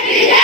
¡Vive! ¡Vive!